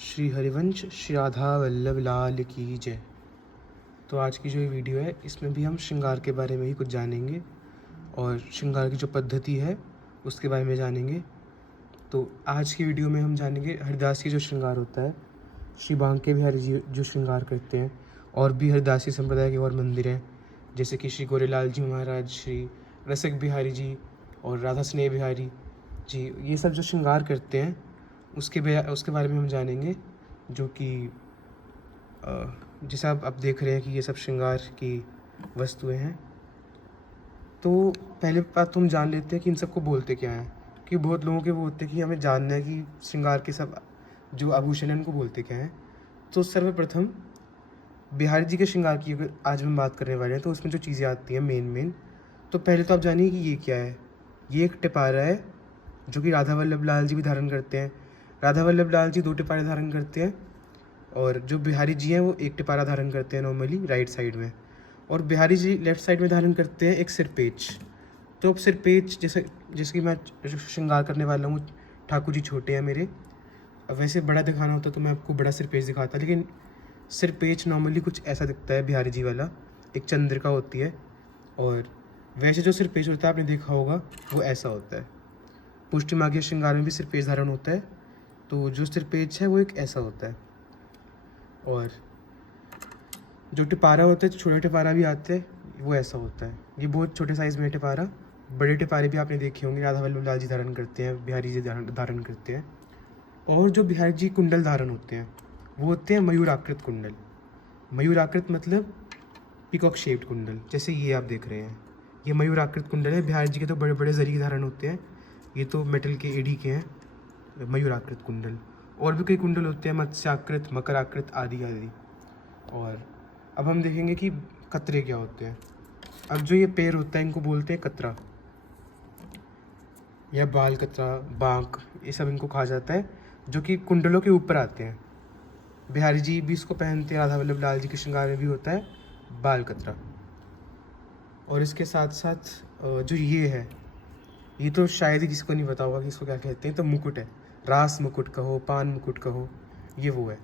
श्री हरिवंश श्री राधा वल्लभ लाल की जय। तो आज की जो ये वीडियो है इसमें भी हम श्रृंगार के बारे में ही कुछ जानेंगे और श्रृंगार की जो पद्धति है उसके बारे में जानेंगे। तो आज की वीडियो में हम जानेंगे हरिदास की जो श्रृंगार होता है, श्री बांके बिहारी जी जो श्रृंगार करते हैं, और भी हरिदासी संप्रदाय के और मंदिर हैं जैसे कि श्री गोरेलाल जी महाराज, श्री रसिक बिहारी जी और राधा स्नेह बिहारी जी, ये सब जो श्रृंगार करते हैं उसके बारे में हम जानेंगे। जो कि जैसे आप देख रहे हैं कि ये सब श्रृंगार की वस्तुएं हैं। तो पहले बात तो हम जान लेते हैं कि इन सबको बोलते क्या हैं, कि बहुत लोगों के वो होते हैं कि हमें जानना है कि श्रृंगार के सब जो आभूषण हैं उनको बोलते क्या हैं। तो सर्वप्रथम बिहारी जी के श्रृंगार की अगर आज हम बात करने वाले हैं तो उसमें जो चीज़ें आती हैं मेन तो पहले तो आप जानिए कि ये क्या है। ये एक टिपारा है जो कि राधा वल्लभ लाल जी भी धारण करते हैं। राधा वल्लभ लाल जी 2 टिपारे धारण करते हैं और जो बिहारी जी हैं वो 1 टिपारा धारण करते हैं नॉर्मली राइट साइड में, और बिहारी जी लेफ़्ट साइड में धारण करते हैं एक सिरपेच। तो अब सिरपेच जैसे कि मैं श्रृंगार करने वाला हूँ, ठाकुर जी छोटे हैं मेरे, अब वैसे बड़ा दिखाना होता तो मैं आपको बड़ा सिरपेच दिखाता, लेकिन सिरपेच नॉर्मली कुछ ऐसा दिखता है बिहारी जी वाला, एक चंद्रिका होती है। और वैसे जो सिरपेच होता है आपने देखा होगा वो ऐसा होता है। पुष्टिमार्गीय श्रृंगार में भी सिरपेच धारण होता है, तो जो सिरपेच है वो एक ऐसा होता है। और जो टिपारा होता है, छोटे टिपारा भी आते हैं, वो ऐसा होता है। ये बहुत छोटे साइज़ में टिपारा, बड़े टिपारे भी आपने देखे होंगे, राधा वल्लभ लाल जी धारण करते हैं, बिहारी जी धारण करते हैं। और जो बिहारी जी कुंडल धारण होते हैं वो होते हैं मयूराकृत कुंडल। मयूराकृत मतलब पीकॉक शेप्ड कुंडल, जैसे ये आप देख रहे हैं, ये मयूराकृत कुंडल है। बिहारी जी के तो बड़े बड़े जरी के धारण होते हैं, ये तो मेटल के एडी के हैं मयूराकृत कुंडल। और भी कई कुंडल होते हैं, मत्स्याकृत, मकराकृत आदि आदि। और अब हम देखेंगे कि कतरे क्या होते हैं। अब जो ये पैर होता है इनको बोलते हैं कतरा या बाल कतरा, बांक, ये सब इनको कहा जाता है, जो कि कुंडलों के ऊपर आते हैं। बिहारी जी भी इसको पहनते हैं, राधा वल्लभ लाल जी के श्रृंगार में भी होता है बाल कतरा। और इसके साथ साथ जो ये है, ये तो शायद ही किसी को नहीं पता होगा कि इसको क्या कहते हैं, तो मुकुट है। रास मुकुट कहो, पान मुकुट कहो, ये वो है।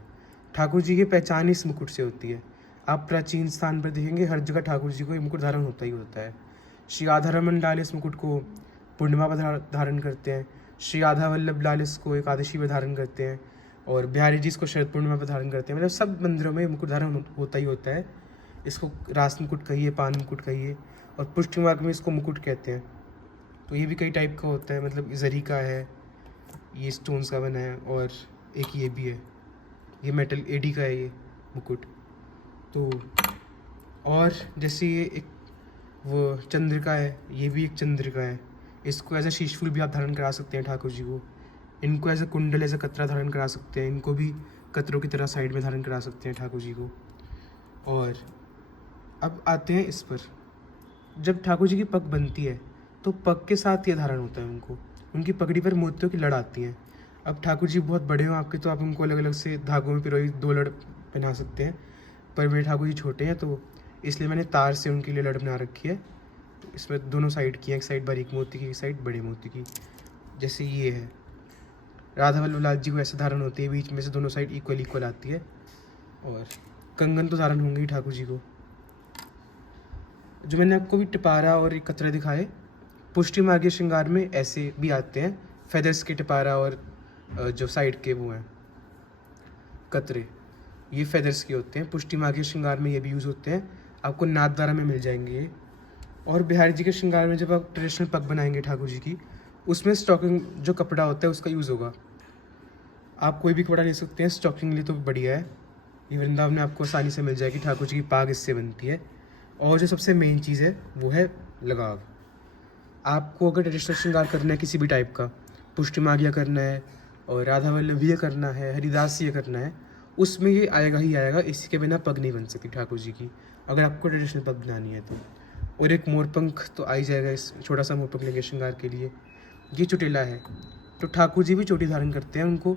ठाकुर जी की पहचान इस मुकुट से होती है। आप प्राचीन स्थान पर देखेंगे हर जगह ठाकुर जी को ये मुकुट धारण होता ही होता है। श्री राधारमण लाल इस मुकुट को पूर्णिमा पर धारण करते हैं, श्री राधा वल्लभ लाल इसको एकादशी पर धारण करते हैं, और बिहारी जी इसको शरद पूर्णिमा पर धारण करते हैं। मतलब सब मंदिरों में मुकुट धारण होता ही होता है। इसको रास मुकुट कहिए, पान मुकुट कहिए, और पुष्टि मार्ग में इसको मुकुट कहते हैं। तो ये भी कई टाइप का होता है, मतलब जरी का है, ये स्टोन्स का बना है, और एक ये भी है, ये मेटल एडी का है ये मुकुट। तो और जैसे ये एक वो चंद्रिका है, ये भी एक चंद्रिका है। इसको एज अ शीशफूल भी आप धारण करा सकते हैं ठाकुर जी को। इनको एज अ कुंडल, एज अ कतरा धारण करा सकते हैं। इनको भी कतरों की तरह साइड में धारण करा सकते हैं ठाकुर जी को। और अब आते हैं इस पर, जब ठाकुर जी की पग बनती है तो पग के साथ ये धारण होता है उनको। उनकी पगड़ी पर मोतियों की लड़ आती हैं। अब ठाकुर जी बहुत बड़े हो आपके तो आप उनको अलग अलग से धागों में पिरोई 2 लड़ पहना सकते हैं, पर मेरे ठाकुर जी छोटे हैं तो इसलिए मैंने तार से उनके लिए लड़ बना रखी है। तो इसमें दोनों साइड की है, एक साइड बारीक मोती की, एक साइड बड़े मोती की। जैसे ये है, राधा वल्लभ लाल जी को ऐसे धारण होती है, बीच में से दोनों साइड इक्वल आती है। और कंगन तो धारण होंगे ही ठाकुर जी को। जो मैंने आपको भी टिपारा और एक कतरा दिखाए, पुष्टि मार्गीय श्रृंगार में ऐसे भी आते हैं, फेदर्स के टिपारा और जो साइड के वो हैं कतरे, ये फेदर्स के होते हैं। पुष्टि मार्गीय श्रृंगार में ये भी यूज़ होते हैं, आपको नाथद्वारा में मिल जाएंगे ये। और बिहारी जी के श्रृंगार में जब आप ट्रेडिशनल पग बनाएंगे ठाकुर जी की, उसमें स्टॉकिंग जो कपड़ा होता है उसका यूज़ होगा। आप कोई भी कपड़ा ले सकते हैं, स्टॉकिंग लिए तो बढ़िया है। ये वृंदावन में आपको आसानी से मिल जाएगी, ठाकुर जी की पाग इससे बनती है। और जो सबसे मेन चीज़ है वो है लगाव। आपको अगर ट्रेडिशनल श्रृंगार करना है किसी भी टाइप का, पुष्टि मार्गीय करना है और राधा वल्लभीय करना है, हरिदासीय करना है, उसमें ये आएगा ही आएगा। इसी के बिना पग नहीं बन सकती ठाकुर जी की, अगर आपको ट्रेडिशनल पग बनानी है तो। और एक मोरपंख तो आ ही जाएगा, इस छोटा सा मोरपंख लेंगे श्रृंगार के लिए। ये चुटेला है, तो ठाकुर जी भी चोटी धारण करते हैं, उनको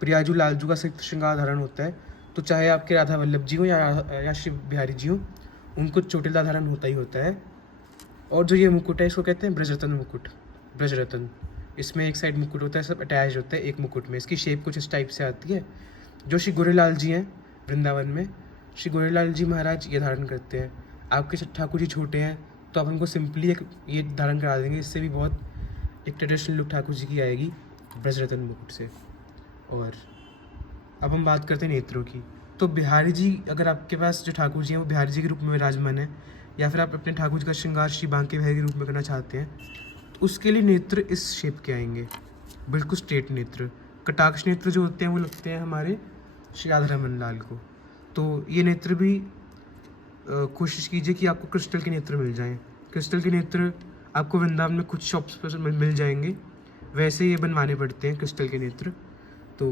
प्रियाजू लालजू का संयुक्त श्रृंगार धारण होता है। तो चाहे आपके राधा वल्लभ जी हो या शिव बिहारी जी हो, उनको चोटिला धारण होता ही होता है। और जो ये मुकुट है इसको कहते हैं ब्रजरत्न मुकुट, ब्रजरत्न। इसमें एक साइड मुकुट होता है, सब अटैच होता है एक मुकुट में। इसकी शेप कुछ इस टाइप से आती है, जो श्री गोरेलाल जी हैं वृंदावन में, श्री गोरेलाल जी महाराज ये धारण करते हैं। आपके ठाकुर जी छोटे हैं तो आप उनको सिंपली एक ये धारण करा देंगे, इससे भी बहुत एक ट्रेडिशनल लुक ठाकुर जी की आएगी ब्रजरत्न मुकुट से। और अब हम बात करते हैं नेत्रों की। तो बिहारी जी, अगर आपके पास जो ठाकुर जी हैं वो बिहारी जी के रूप में विराजमान है, या फिर आप अपने ठाकुर जी का श्रृंगार श्री बांके बिहारी के रूप में करना चाहते हैं, तो उसके लिए नेत्र इस शेप के आएंगे, बिल्कुल स्ट्रेट नेत्र। कटाक्ष नेत्र जो होते हैं वो लगते हैं हमारे श्री राधारमण लाल को। तो ये नेत्र भी कोशिश कीजिए कि आपको क्रिस्टल के नेत्र मिल जाएं। क्रिस्टल के नेत्र आपको वृंदावन में कुछ शॉप्स पर मिल जाएंगे, वैसे ये बनवाने पड़ते हैं क्रिस्टल के नेत्र। तो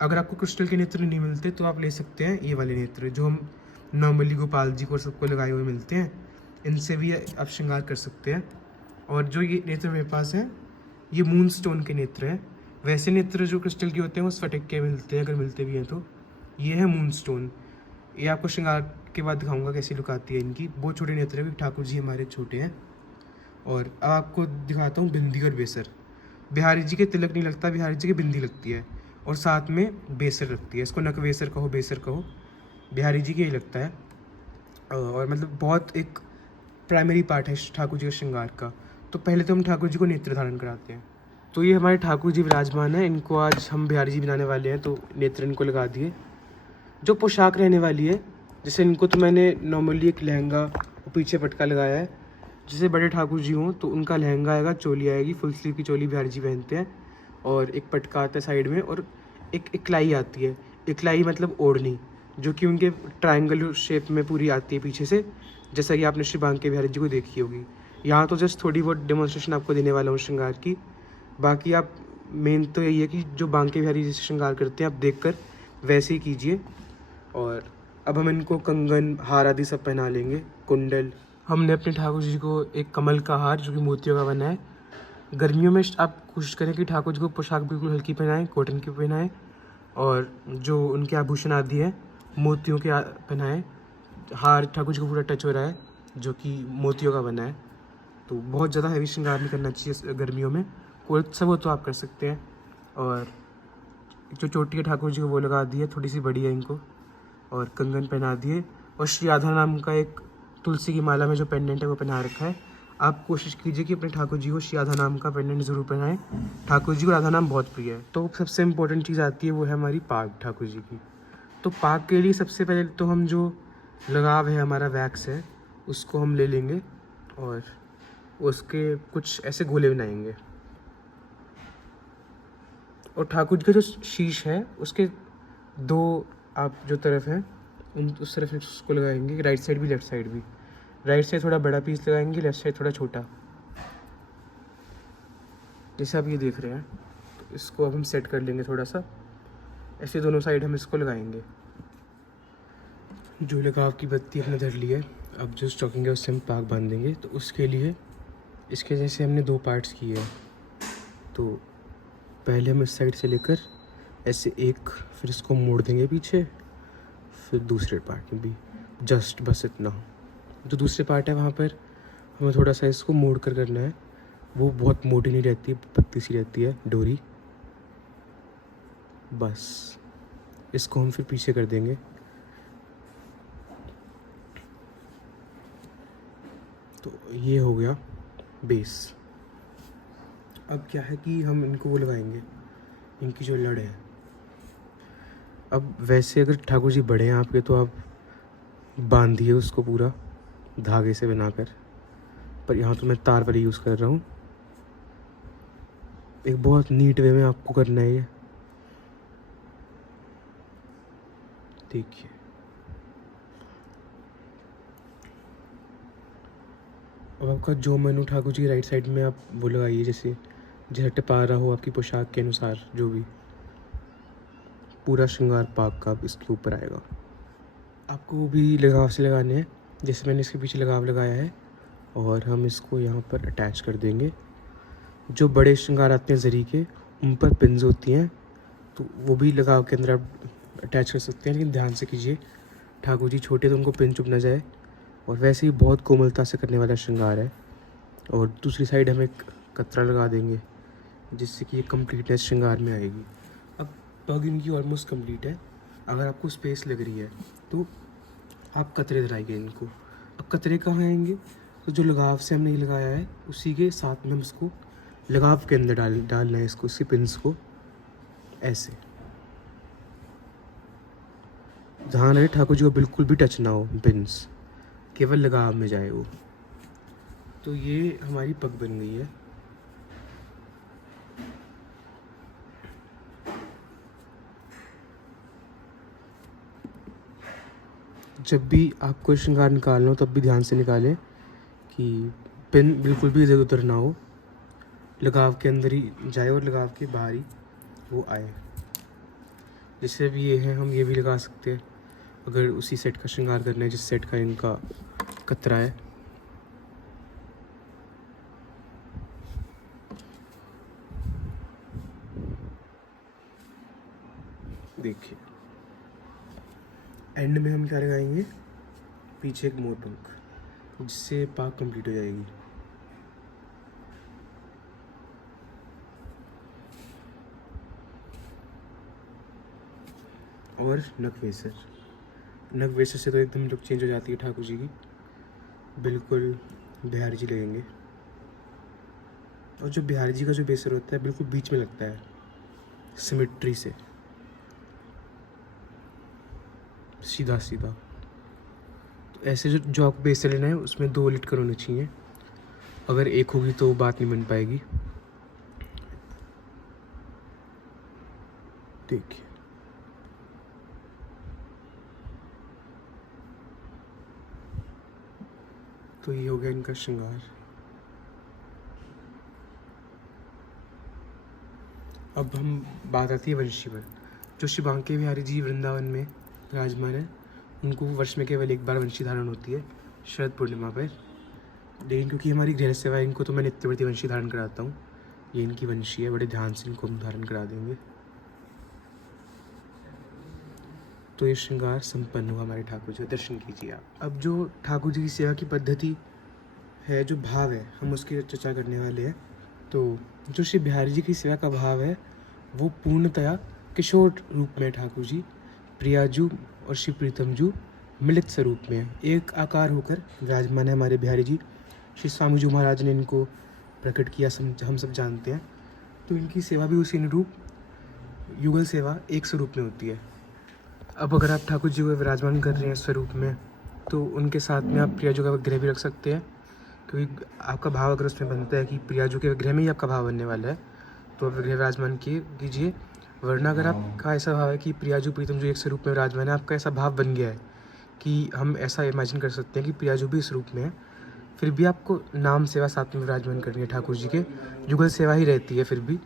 अगर आपको क्रिस्टल के नेत्र नहीं मिलते तो आप ले सकते हैं ये वाले नेत्र, जो हम नॉर्मली गोपाल जी को सबको लगाए हुए मिलते हैं, इनसे भी आप श्रृंगार कर सकते हैं। और जो ये नेत्र मेरे पास हैं ये मून स्टोन के नेत्र हैं। वैसे नेत्र जो क्रिस्टल के होते हैं वो स्फटिक के मिलते हैं, अगर मिलते भी हैं तो। ये है मून स्टोन, ये आपको श्रृंगार के बाद दिखाऊंगा कैसी लुक आती है इनकी। बहुत छोटे नेत्र हैं, ठाकुर जी हमारे छोटे हैं। और अब आपको दिखाता हूँ बिंदी और बेसर। बिहारी जी के तिलक नहीं लगता, बिहारी जी की बिंदी लगती है, और साथ में बेसर लगती है। इसको नकवेसर कहो, बेसर कहो, बिहारी जी के ही लगता है। और मतलब बहुत एक प्राइमरी पार्ट है ठाकुर जी के श्रृंगार का। तो पहले तो हम ठाकुर जी को नेत्र धारण कराते हैं। तो ये हमारे ठाकुर जी विराजमान है, इनको आज हम बिहारी जी बनाने वाले हैं, तो नेत्र इनको लगा दिए। जो पोशाक रहने वाली है, जैसे इनको तो मैंने नॉर्मली एक लहंगा और पीछे पटका लगाया है। जैसे बड़े ठाकुर जी हों तो उनका लहंगा आएगा, चोली आएगी, फुल स्लीव की चोली बिहारी जी पहनते हैं, और एक पटका आता है साइड में, और एक इकलाई आती है। इकलाई मतलब ओढ़नी, जो कि उनके ट्रायंगल शेप में पूरी आती है पीछे से, जैसा कि आपने श्री बांके बिहारी जी को देखी होगी। यहाँ तो जस्ट थोड़ी बहुत डेमोन्स्ट्रेशन आपको देने वाला हूँ श्रृंगार की। बाकी आप मेन तो यही है कि जो बांके बिहारी जी से श्रृंगार करते हैं आप देखकर वैसे ही कीजिए। और अब हम इनको कंगन, हार आदि सब पहना लेंगे, कुंडल। हमने अपने ठाकुर जी को एक कमल का हार जो कि मोतियों का बना है। गर्मियों में आप कोशिश करें कि ठाकुर जी को पोशाक बिल्कुल हल्की पहनाएं, कॉटन की पहनाएं, और जो उनके आभूषण आदि हैं मोतियों के पहनाएं। हार ठाकुर जी को पूरा टच हो रहा है, जो कि मोतियों का बना है। तो बहुत ज़्यादा हैवी श्रृंगार नहीं करना चाहिए गर्मियों में, कोई सब हो तो आप कर सकते हैं। और जो चोटी है ठाकुर जी को वो लगा दी है, थोड़ी सी बड़ी है इनको, और कंगन पहना दिए। और श्री राधा नाम का एक तुलसी की माला में जो पेंडेंट है वो पहना रखा है। आप कोशिश कीजिए कि अपने ठाकुर जी को श्री राधा नाम का पेंडेंट ज़रूर पहनाएं। ठाकुर जी को राधा नाम बहुत प्रिय है। तो सबसे इम्पोर्टेंट चीज़ आती है वो है हमारी पाग ठाकुर जी की। तो पाग के लिए सबसे पहले तो हम जो लगाव है हमारा वैक्स है उसको हम ले लेंगे, और उसके कुछ ऐसे गोले बनाएंगे। और ठाकुर जी का जो शीश है उसके दो आप जो तरफ हैं उस तरफ उसको लगाएंगे, राइट साइड भी लेफ्ट साइड भी। राइट साइड थोड़ा बड़ा पीस लगाएंगे, लेफ्ट साइड थोड़ा छोटा, जैसे आप ये देख रहे हैं। तो इसको अब हम सेट कर लेंगे थोड़ा सा, ऐसे दोनों साइड हम इसको लगाएंगे। जो लगाव की बत्ती हमने धर ली है, अब जो स्टॉकिंग है उससे हम पाग बांध देंगे। तो उसके लिए इसके जैसे हमने दो पार्ट्स किए हैं, तो पहले हम इस साइड से लेकर ऐसे एक, फिर इसको मोड़ देंगे पीछे, फिर दूसरे पार्ट में भी जस्ट बस इतना। जो दूसरे पार्ट है वहाँ पर हमें थोड़ा सा इसको मोड़ कर करना है, वो बहुत मोटी नहीं रहती, पतली सी रहती है डोरी। बस इसको हम फिर पीछे कर देंगे। तो ये हो गया बेस। अब क्या है कि हम इनको वो लगाएंगे, इनकी जो लड़ है। अब वैसे अगर ठाकुर जी बड़े हैं आपके तो आप बांधिए उसको पूरा धागे से बनाकर, पर यहाँ तो मैं तार वाली यूज़ कर रहा हूँ। एक बहुत नीट वे में आपको करना है ये, देखिए। अब आपका जो मेनू ठाकुर जी की राइट साइड में आप वो लगाइए, जैसे जैसे टिपा रहा हो आपकी पोशाक के अनुसार, जो भी पूरा श्रृंगार पाक का इसके ऊपर आएगा। आपको भी लगाव से लगाने हैं, जैसे मैंने इसके पीछे लगाव लगाया है, और हम इसको यहाँ पर अटैच कर देंगे। जो बड़े श्रृंगार आते हैं जरी के, उन पर पिन्स होती हैं, तो वो भी लगाव के अंदर आप अटैच कर सकते हैं, लेकिन ध्यान से कीजिए, ठाकुर जी छोटे तो उनको पिन चुभ ना जाए। और वैसे ही बहुत कोमलता से करने वाला श्रृंगार है। और दूसरी साइड हम एक कतरा लगा देंगे, जिससे कि ये कम्प्लीटनेस श्रृंगार में आएगी। अब पग इनकी ऑलमोस्ट कंप्लीट है, अगर आपको स्पेस लग रही है तो आप कतरे धराइए इनको। अब कतरे कहाँ आएंगे, तो जो लगाव से हमने ये लगाया है उसी के साथ में हम उसको लगाव के अंदर डालना है इसको, इसके पिंस को ऐसे। ध्यान रहे ठाकुर जी को बिल्कुल भी टच ना हो पिंस, केवल लगाव में जाए वो। तो ये हमारी पग बन गई है। जब भी आपको श्रृंगार निकालना हो तब भी ध्यान से निकालें कि पिन बिल्कुल भी इधर उधर ना हो, लगाव के अंदर ही जाए और लगाव के बाहर ही वो आए। जैसे भी ये है, हम ये भी लगा सकते हैं अगर उसी सेट का श्रृंगार करना है जिस सेट का इनका कतरा है। देखिए एंड में हम क्या लगाएंगे, पीछे एक मोर पंख, जिससे पाक कंप्लीट हो जाएगी। और नखवेसर, नखवेसर से तो एकदम लुक चेंज हो जाती है ठाकुर जी की, बिल्कुल बिहारी जी लगेंगे। और जो बिहारी जी का जो बेसर होता है बिल्कुल बीच में लगता है सिमेट्री से, सीधा सीधा। तो ऐसे जो आपको बेसर लेना है उसमें 2 लिटकर होने चाहिए, अगर एक होगी तो बात नहीं बन पाएगी। देखिए तो ये हो गया इनका श्रृंगार। अब हम बात आती है वंशी पर। जो श्री बांके बिहारी जी वृंदावन में विराजमान है, उनको वर्ष में केवल एक बार वंशी धारण होती है शरद पूर्णिमा पर। लेकिन क्योंकि हमारी गृह सेवा है, इनको तो मैं नित्यवर्ती वंशी धारण कराता हूँ। ये इनकी वंशी है, बड़े ध्यान से इनको हम धारण करा देंगे। तो ये श्रृंगार संपन्न हुआ हमारे ठाकुर जी, दर्शन कीजिए आप। अब जो ठाकुर जी की सेवा की पद्धति है, जो भाव है, हम उसकी चर्चा करने वाले हैं। तो जो श्री बिहारी जी की सेवा का भाव है वो पूर्णतया किशोर रूप में ठाकुर जी, प्रियाजू और श्री प्रीतम जू मिलित स्वरूप में एक आकार होकर विराजमान है हमारे बिहारी जी। श्री स्वामी जी महाराज ने इनको प्रकट किया, हम सब जानते हैं। तो इनकी सेवा भी उसी अनुरूप युगल सेवा एक स्वरूप में होती है। अब अगर आप ठाकुर जी को विराजमान कर रहे हैं स्वरूप में, तो उनके साथ में आप प्रियाजू का विग्रह भी रख सकते हैं, क्योंकि आपका भाव अगर उसमें बनता है कि प्रियाजू के विग्रह में ही आपका भाव बनने वाला है, तो आप विग्रह विराजमान कीजिए। वरना अगर आपका ऐसा भाव है कि प्रियाजू प्रीतम जो एक स्वरूप में विराजमान है, आपका ऐसा भाव बन गया है कि हम ऐसा इमेजिन कर सकते हैं कि प्रियाजू भी इस रूप में है, फिर भी आपको नाम सेवा साथ में विराजमान करनी है ठाकुर जी के। युगल सेवा ही रहती है, फिर भी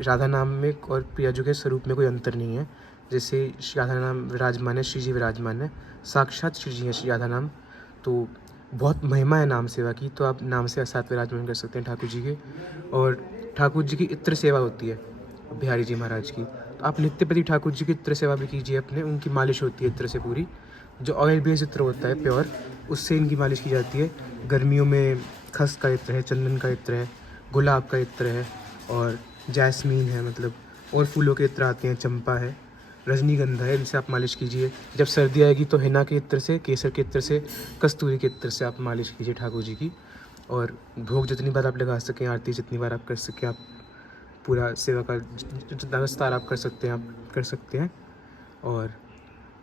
राधा नाम में और प्रियाजू के स्वरूप में कोई अंतर नहीं है। जैसे श्री राधा नाम विराजमान है, श्री जी विराजमान है, साक्षात श्री जी है श्री राधा नाम। तो बहुत महिमा है नाम सेवा की, तो आप नाम सेवा साथ विराजमान कर सकते हैं ठाकुर जी के। और ठाकुर जी की इत्र सेवा होती है बिहारी जी महाराज की, तो आप नित्यपति ठाकुर जी की इत्र सेवा भी कीजिए अपने। उनकी मालिश होती है इत्र से पूरी, जो ऑयल बेस्ड इत्र होता है प्योर, उससे इनकी मालिश की जाती है। गर्मियों में खस का इत्र है, चंदन का इत्र है, गुलाब का इत्र है और जैस्मीन है, मतलब और फूलों के इत्र आते हैं, चंपा है, रजनीगंधा है, इनसे आप मालिश कीजिए। जब सर्दी आएगी तो हिना के इत्र से, केसर के इत्र से, कस्तूरी के इत्र से आप मालिश कीजिए ठाकुर जी की। और भोग जितनी बार आप लगा सकें, आरती जितनी बार आप कर सकें, आप पूरा सेवा का जितना विस्तार आप कर सकते हैं आप कर सकते हैं। और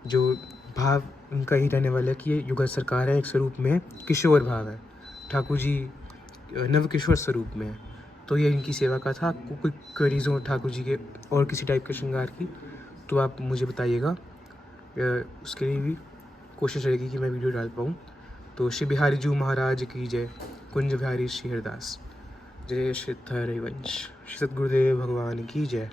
जो भाव उनका ही रहने वाला है कि ये युगल सरकार है, एक स्वरूप में किशोर भाव है, ठाकुर जी नव किशोर स्वरूप में है। तो ये इनकी सेवा का था। आपको कोई क्वेरीज हो ठाकुर जी के और किसी टाइप के श्रृंगार की, तो आप मुझे बताइएगा, उसके लिए भी कोशिश रहेगी कि मैं वीडियो डाल पाऊँ। तो श्री बिहारी जी महाराज की जय, कुंज बिहारी श्री हरदास, जय श्री हरिवंश, श्री सद्गुरुदेव भगवान की जय।